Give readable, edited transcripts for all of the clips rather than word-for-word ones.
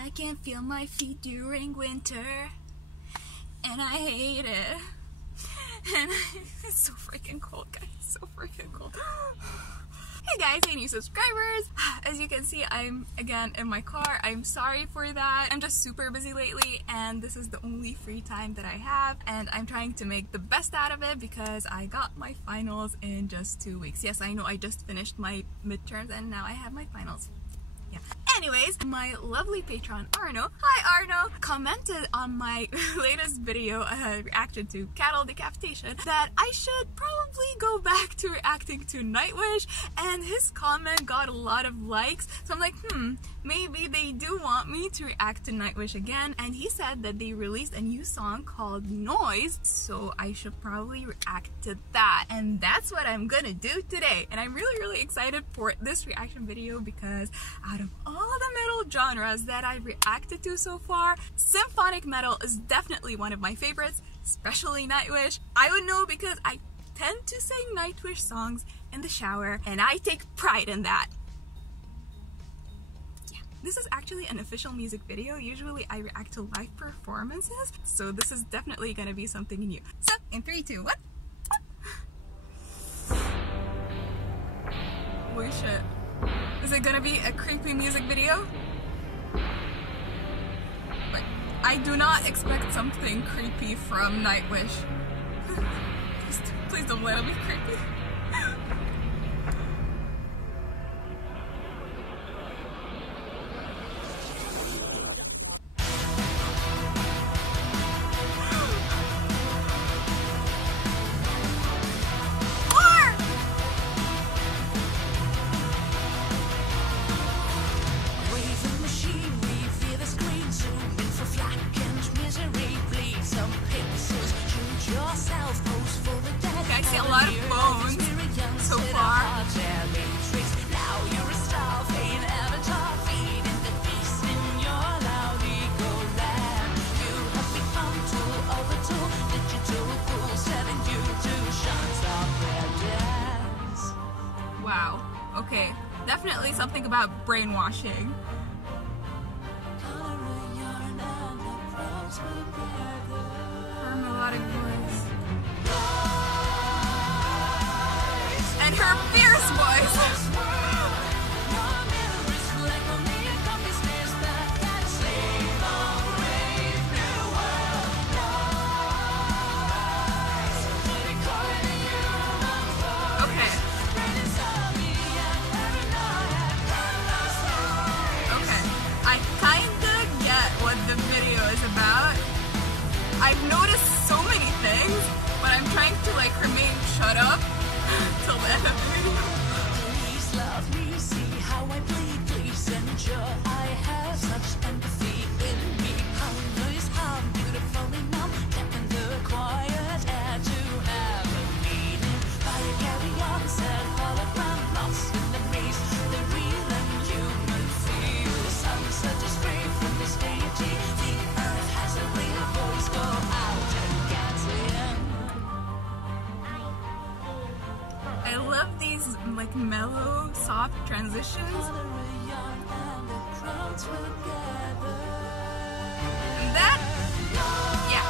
I can feel my feet during winter, and I hate it. And it's so freaking cold, guys. So freaking cold. Hey guys, hey new subscribers! As you can see, I'm again in my car. I'm sorry for that. I'm just super busy lately and this is the only free time that I have, and I'm trying to make the best out of it because I got my finals in just 2 weeks. Yes, I know I just finished my midterms and now I have my finals. Yeah. Anyways, my lovely patron Arno, hi Arno, commented on my latest video reaction to cattle decapitation that I should probably go back to reacting to Nightwish, and his comment got a lot of likes, so I'm like, maybe they do want me to react to Nightwish again, and he said that they released a new song called Noise, so I should probably react to that, and that's what I'm gonna do today. And I'm really excited for this reaction video because out of all the metal genres that I've reacted to so far, symphonic metal is definitely one of my favorites, especially Nightwish. I would know because I tend to sing Nightwish songs in the shower and I take pride in that. Yeah, this is actually an official music video. Usually I react to live performances, so this is definitely gonna be something new. So in 3, 2, 1. Holy shit. Is it gonna be a creepy music video? But I do not expect something creepy from Nightwish. Please don't let it be creepy. A lot of bones so far. Wow. Okay. Definitely something about brainwashing. Her melodic voice. And her fierce voice. Okay. I kinda get what the video is about. I've noticed so many things, but I'm trying to like remain shut up till the end of the video. Please love me, see how I bleed, please endure. I have such empathy in me. Hunger is harm, beautifully numb, kept in the quiet air to have a meaning. Fire carry on, sad hologram, lost in the maze, the real and human feel. The sunset is free from this deity. The earth has a real voice, go out and get in. I love these like mellow, soft transitions. And that, yeah.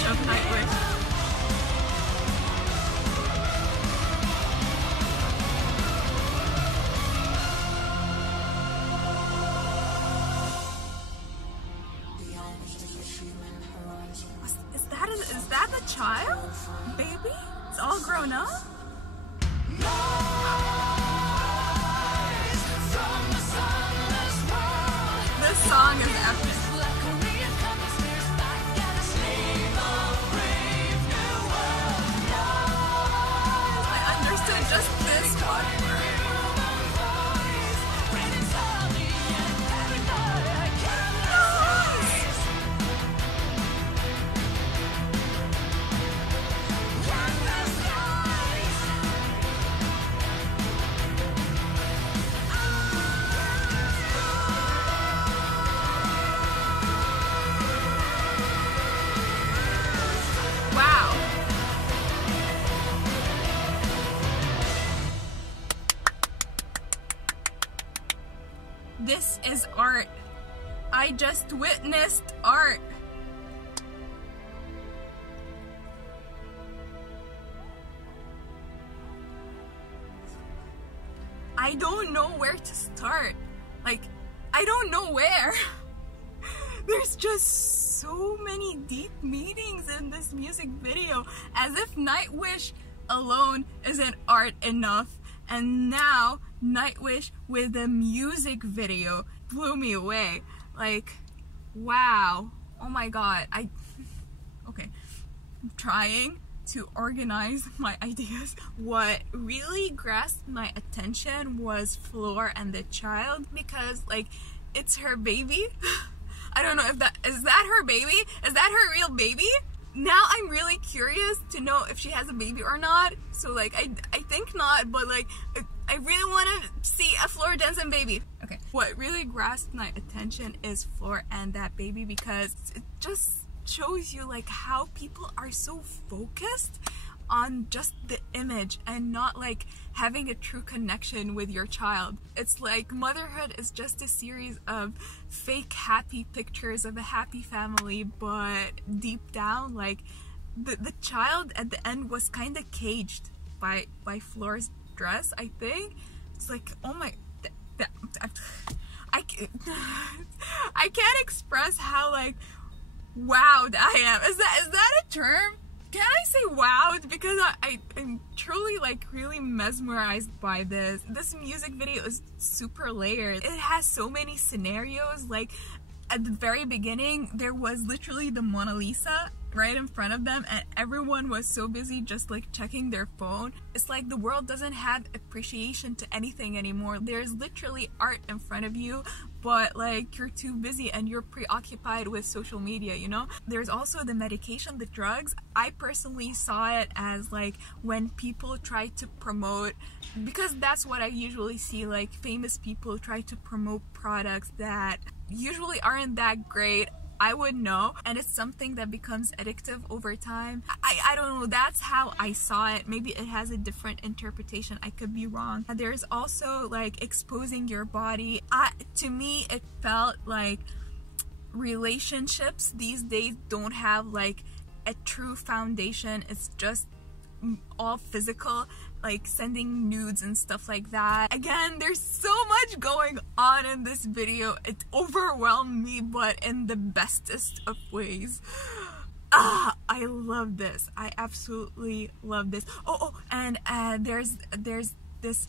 much of Nightwish. Is that the child? Baby? It's all grown up? This song is epic. I understood just this one word. This is art. I just witnessed art. I don't know where to start. Like, I don't know where. There's just so many deep meanings in this music video, as if Nightwish alone isn't art enough. And now Nightwish with a music video blew me away. Like, wow. Oh my god. Okay. I'm trying to organize my ideas. What really grasped my attention was Floor and the child, because like it's her baby. I don't know if is that her baby? Is that her real baby? Now I'm really curious to know if she has a baby or not. So like I think not, but like I really want to see a Floor Jensen baby. Okay, what really grasped my attention is Floor and that baby, because it just shows you like how people are so focused on just the image and not like having a true connection with your child. It's like motherhood is just a series of fake happy pictures of a happy family, but deep down like the child at the end was kind of caged by Floor's dress, I think. It's like, oh my, I can't express how like wowed I am. Is that a term? Can I say wowed? Because I'm truly like really mesmerized by this. This music video is super layered. It has so many scenarios. Like at the very beginning, there was literally the Mona Lisa right in front of them, and everyone was so busy just like checking their phone. It's like the world doesn't have appreciation to anything anymore. There's literally art in front of you, but like you're too busy and you're preoccupied with social media, you know? There's also the medication, the drugs. I personally saw it as like when people try to promote, because that's what I usually see, like famous people try to promote products that usually aren't that great. I would know, and it's something that becomes addictive over time. I don't know, that's how I saw it. Maybe it has a different interpretation, I could be wrong. There's also like exposing your body. To me it felt like relationships these days don't have like a true foundation. It's just all physical, like sending nudes and stuff like that. Again, there's so much going on in this video. It overwhelmed me, but in the bestest of ways. I love this. I absolutely love this. And there's this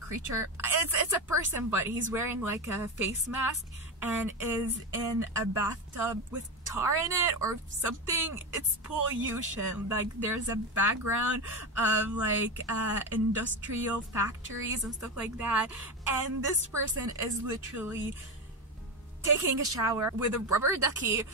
creature. It's a person, but he's wearing like a face mask and is in a bathtub with tar in it or something. It's pollution. Like there's a background of like industrial factories and stuff like that, and this person is literally taking a shower with a rubber ducky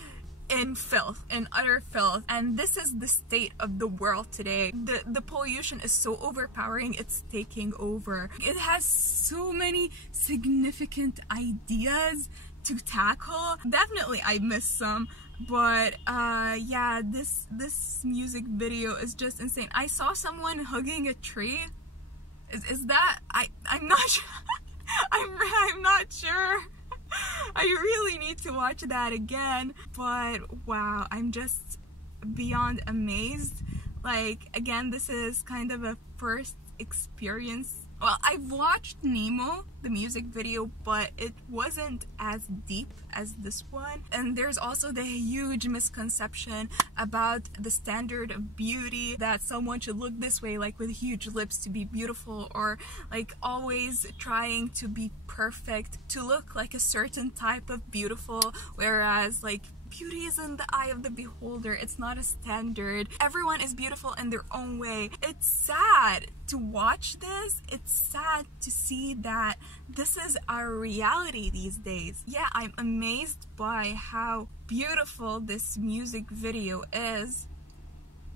in filth, in utter filth. And this is the state of the world today. The pollution is so overpowering, it's taking over. It has so many significant ideas to tackle. Definitely I missed some, but yeah, this music video is just insane. I saw someone hugging a tree. Is that, I'm not sure. I'm not sure. I really need to watch that again. But wow, I'm just beyond amazed. Like, again, this is kind of a first experience. Well, I've watched Nemo, the music video, but it wasn't as deep as this one. And there's also the huge misconception about the standard of beauty, that someone should look this way, like with huge lips to be beautiful, or like always trying to be perfect to look like a certain type of beautiful, whereas like beauty is in the eye of the beholder. It's not a standard. Everyone is beautiful in their own way. It's sad to watch this. It's sad to see that this is our reality these days. Yeah, I'm amazed by how beautiful this music video is,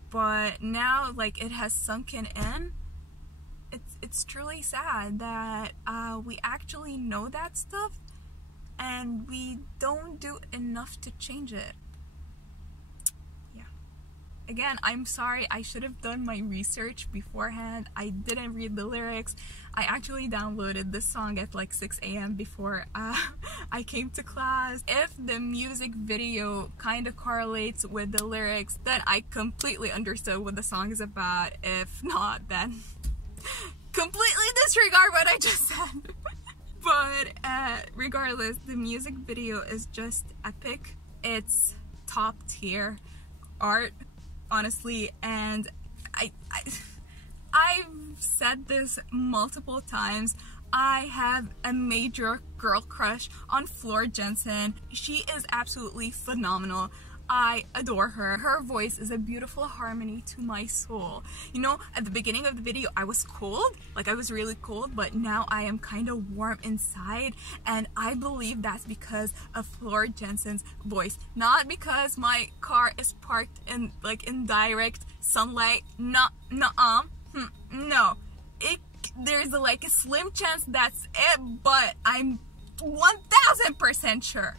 but now like it has sunken in. It's truly sad that we actually know that stuff and we don't do enough to change it. Yeah. Again, I'm sorry, I should have done my research beforehand. I didn't read the lyrics. I actually downloaded this song at like 6 a.m. before I came to class. If the music video kind of correlates with the lyrics, then I completely understood what the song is about. If not, then completely disregard what I just said. But regardless, the music video is just epic. It's top tier art, honestly, and I've said this multiple times. I have a major girl crush on Floor Jensen. She is absolutely phenomenal. I adore her. Her voice is a beautiful harmony to my soul. You know, at the beginning of the video, I was cold, like I was really cold, but now I am kind of warm inside, and I believe that's because of Floor Jensen's voice, not because my car is parked in like in direct sunlight. No. There's like a slim chance that's it, but I'm 1000% sure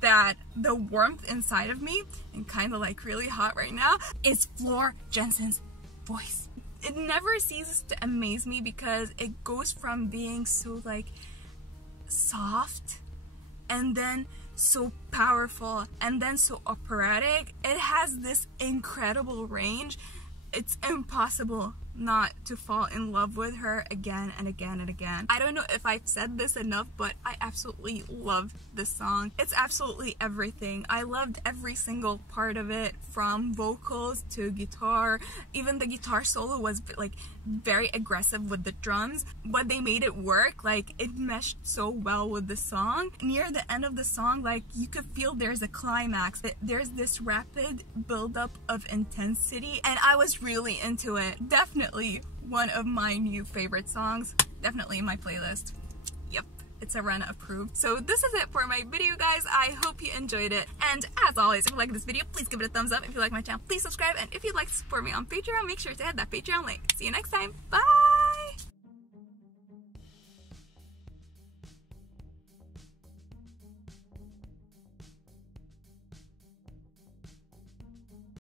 that the warmth inside of me, and kind of like really hot right now, is Floor Jensen's voice. It never ceases to amaze me because it goes from being so like soft, and then so powerful, and then so operatic. It has this incredible range. It's impossible not to fall in love with her again and again and again. I don't know if I've said this enough, but I absolutely love this song. It's absolutely everything. I loved every single part of it, from vocals to guitar. Even the guitar solo was like very aggressive with the drums, but they made it work. Like, it meshed so well with the song. Near the end of the song, like, you could feel there's a climax. There's this rapid buildup of intensity, and I was really into it. Definitely one of my new favorite songs. Definitely in my playlist. Yep, it's a run approved. So this is it for my video, guys. I hope you enjoyed it. And as always, if you like this video, please give it a thumbs up. If you like my channel, please subscribe. And if you'd like to support me on Patreon, make sure to hit that Patreon link. See you next time. Bye!